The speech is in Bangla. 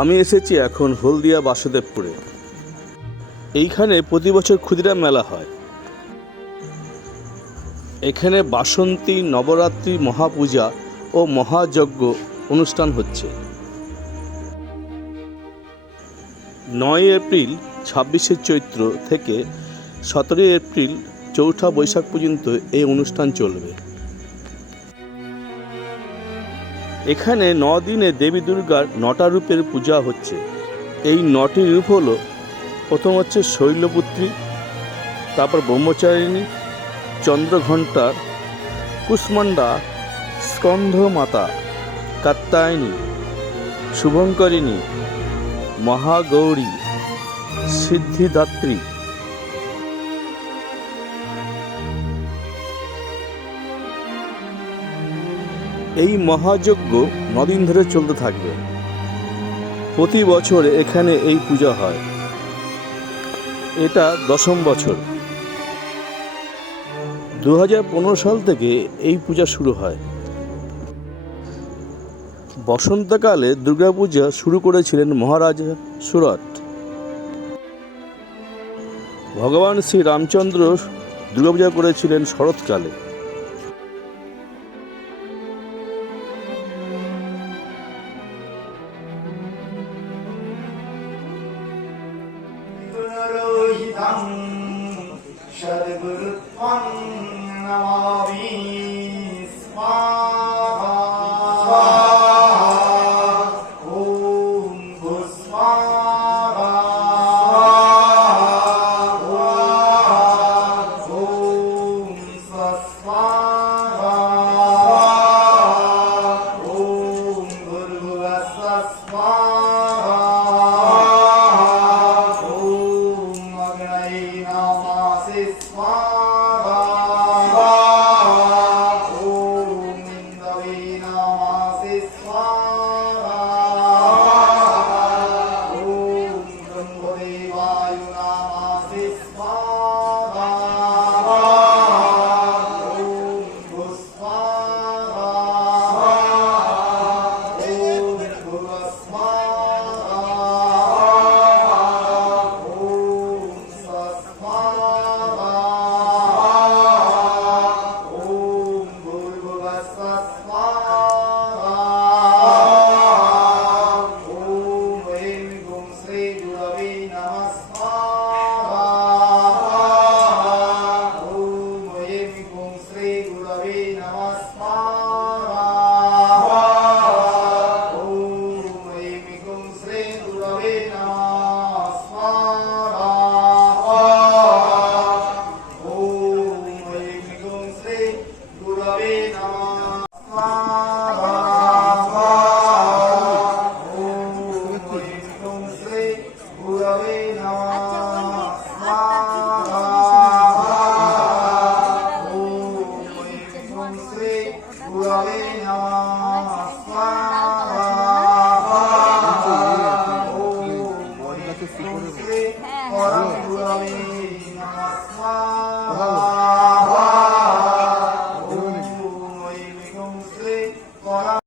আমি এসেছি এখন হলদিয়া বাসুদেবপুরে। এইখানে প্রতি বছর ক্ষুদিরাম মেলা হয়। এখানে বাসন্তী, নবরাত্রি, মহাপূজা ও মহাযজ্ঞ অনুষ্ঠান হচ্ছে। নয় এপ্রিল ছাব্বিশে চৈত্র থেকে সতেরোই এপ্রিল চৌঠা বৈশাখ পর্যন্ত এই অনুষ্ঠান চলবে। এখানে ন দিনে দেবী দুর্গার নটা রূপের পূজা হচ্ছে। এই নটি রূপ হলো, প্রথম হচ্ছে শৈলপুত্রী, তারপর ব্রহ্মচারিণী চন্দ্রঘণ্টা কুষ্মান্ডা স্কন্ধমাতা কাত্তায়নী শুভঙ্করিণী, মহাগৌরী, সিদ্ধিদাত্রী। এই মহাযজ্ঞ নদিন ধরে চলতে থাকবে। প্রতি বছর এখানে এই পূজা হয়। এটা দশম বছর। দু হাজার পনেরো সাল থেকে এই পূজা শুরু হয়। বসন্তকালে দুর্গাপূজা শুরু করেছিলেন মহারাজা সুরত। ভগবান শ্রী রামচন্দ্র দুর্গাপূজা করেছিলেন শরৎকালে। Şerbırıtman